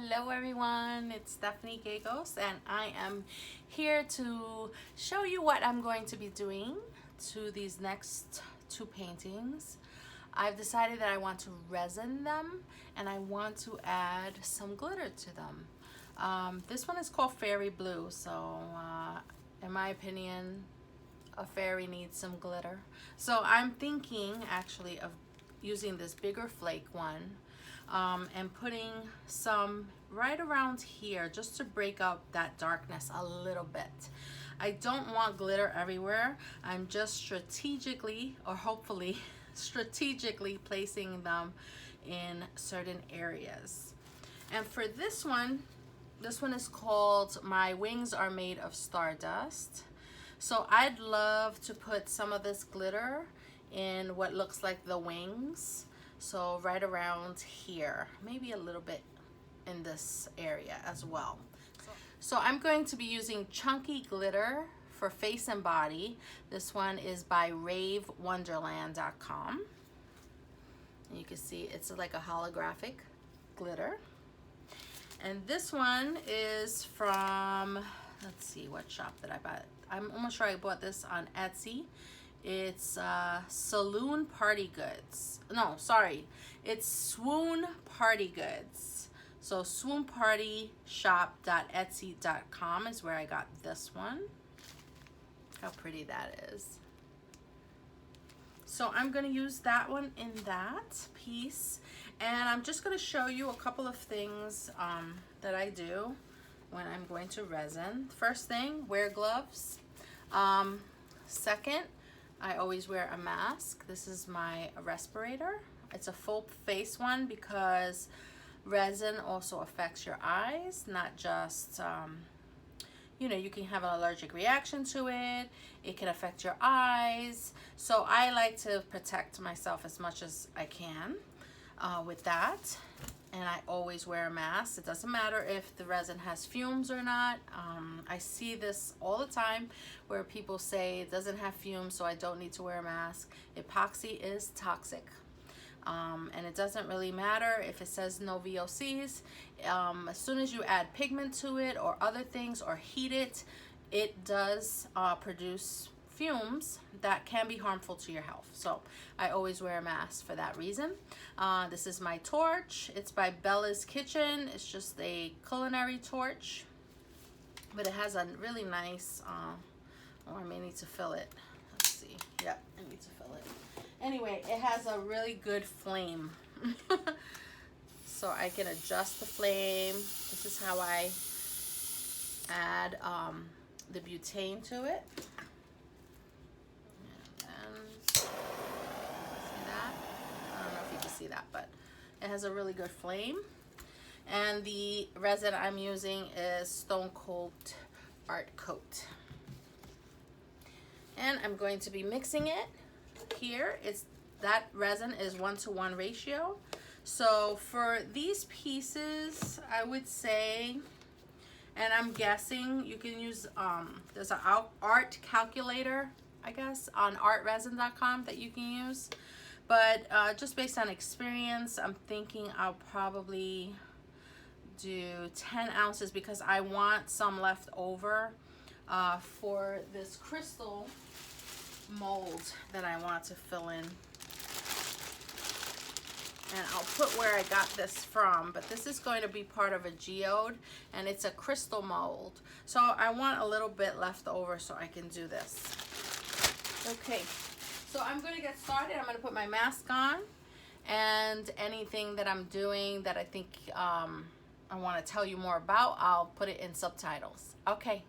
Hello everyone, it's Stephanie Gagos and I am here to show you what I'm going to be doing to these next two paintings. I've decided that I want to resin them and I want to add some glitter to them. This one is called Fairy Blue, so in my opinion a fairy needs some glitter. So I'm thinking actually of using this bigger flake one and putting some right around here just to break up that darkness a little bit. I don't want glitter everywhere. I'm just strategically, or hopefully strategically, placing them in certain areas. And for this one is called My Wings Are Made of Stardust. So I'd love to put some of this glitter in what looks like the wings. So right around here, maybe a little bit in this area as well. So I'm going to be using chunky glitter for face and body. This one is by ravewonderland.com. You can see it's like a holographic glitter. And this one is from, let's see, what shop did I buy? I'm almost sure I bought this on Etsy. It's Saloon Party Goods. No, sorry. It's Swoon Party Goods. So swoonpartyshop.etsy.com is where I got this one. How pretty that is. So I'm going to use that one in that piece. And I'm just going to show you a couple of things that I do when I'm going to resin. First thing, wear gloves. Second, I always wear a mask. This is my respirator. It's a full face one because resin also affects your eyes, not just, you know, you can have an allergic reaction to it. It can affect your eyes. So I like to protect myself as much as I can with that. And I always wear a mask. It doesn't matter if the resin has fumes or not. I see this all the time where people say it doesn't have fumes, so I don't need to wear a mask. Epoxy is toxic. And it doesn't really matter if it says no VOCs. As soon as you add pigment to it or other things or heat it, it does produce fumes that can be harmful to your health. So I always wear a mask for that reason. This is my torch. It's by Bella's Kitchen. It's just a culinary torch, but it has a really nice, oh, I may need to fill it. Let's see. Yep, I need to fill it. Anyway, it has a really good flame. So I can adjust the flame. This is how I add the butane to it. See that, but it has a really good flame. And the resin I'm using is Stone Cold Art Coat. And I'm going to be mixing it here. That resin is 1:1 ratio. So for these pieces, I would say, and I'm guessing you can use, there's an art calculator, I guess, on artresin.com that you can use. But just based on experience, I'm thinking I'll probably do 10 ounces because I want some left over for this crystal mold that I want to fill in. And I'll put where I got this from, but this is going to be part of a geode and it's a crystal mold. So I want a little bit left over so I can do this. Okay. So I'm going to get started. I'm going to put my mask on, and anything that I'm doing that I think I want to tell you more about, I'll put it in subtitles. Okay.